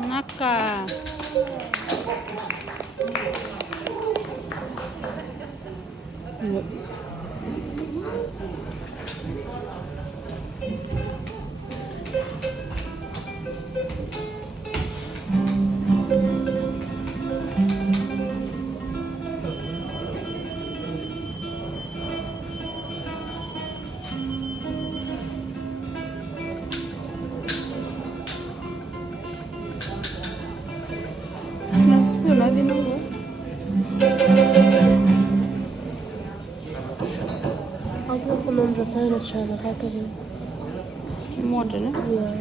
Naka. Spoon na vinegar. Aslında kullanınca söyle çayla kalkabilir. Можно, да? Yeah.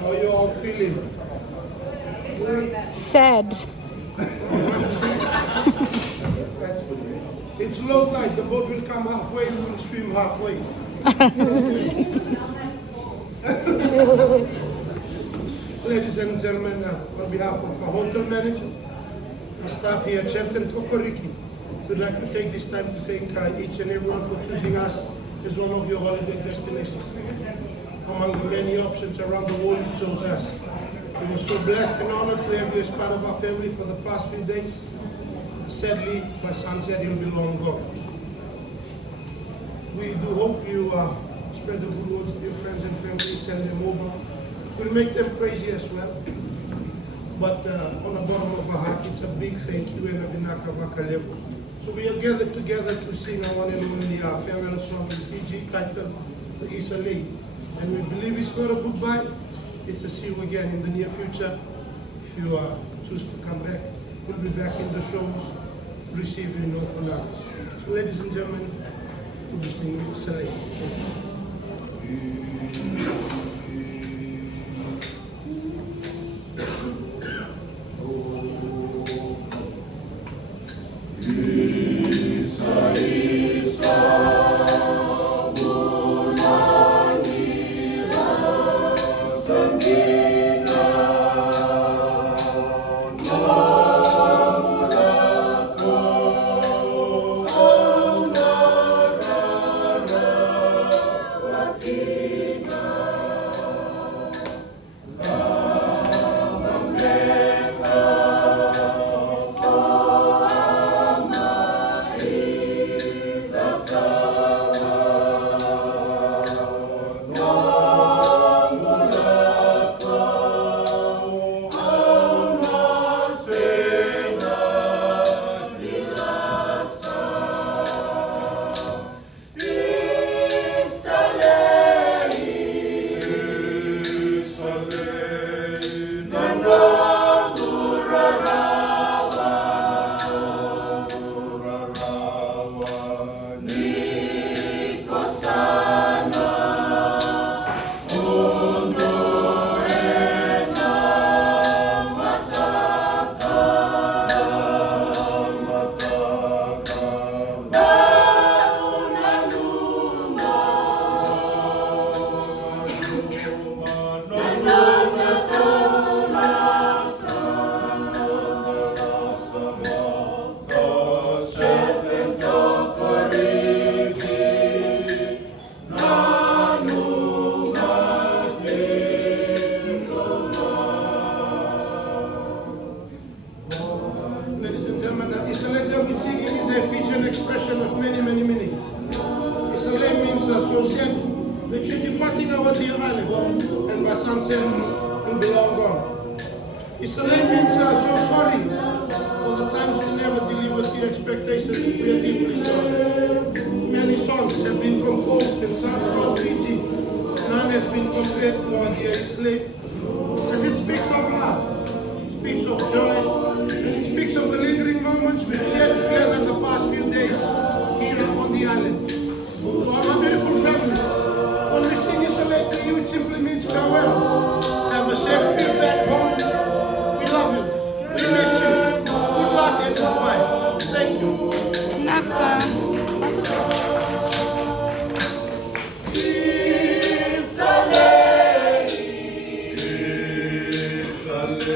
How you all feeling? Sad. It's low tide. The boat will come halfway. We will swim halfway. Ladies and gentlemen, on behalf of the hotel manager and staff here at Sheraton Kokoriki, we'd like to take this time to thank each and everyone for choosing us as one of your holiday destinations. Among the many options around the world, you chose us. We were so blessed and honored to have you as part of our family for the past few days. Sadly, my son said he'll be long gone. We do hope you spread the good words to your friends and family, send them over. We'll make them crazy as well. But on the bottom of our heart, it's a big thank you and a binaka vakalevo. So we are gathered together to sing our one and only farewell song in PG titled The Isa Lei. And we believe it's not a goodbye, it's a see you again in the near future. If you choose to come back, we'll be back in the shows, receive you in open arms. So ladies and gentlemen, we'll be singing Isa Lei. Expression of many meanings. Isalem means associate, that you're departing our dear island, and my son said, and be long gone. Isalem means so sorry for the times we never delivered the expectations. We are deeply sorry. Many songs have been composed in South Road Fiji. None has been compared to our dear Isalem, as it speaks of love, it speaks of joy, and it speaks of the lingering moments we've shared together in the past few days here on the island. To all our beautiful families, when we sing Isalem to you, it simply means farewell. Have a safe trip back home. We love you. We miss you. Good luck and goodbye. Thank you. Naka. Isalem.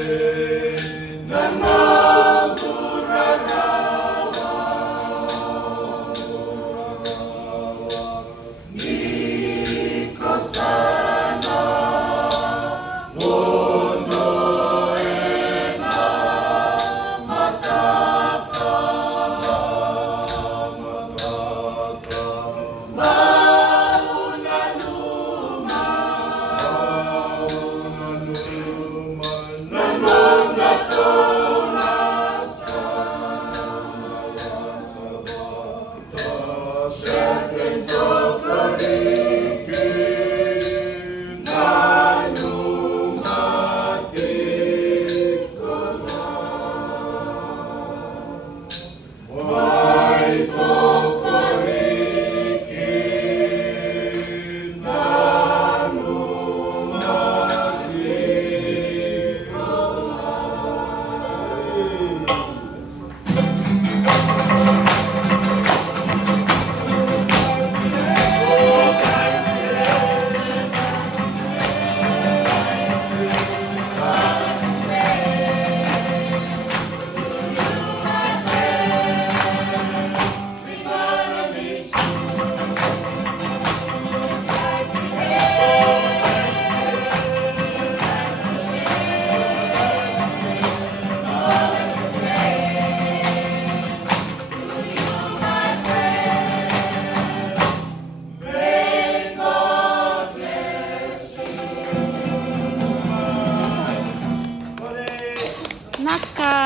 ค่ะ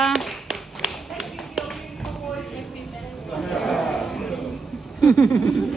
Thank you.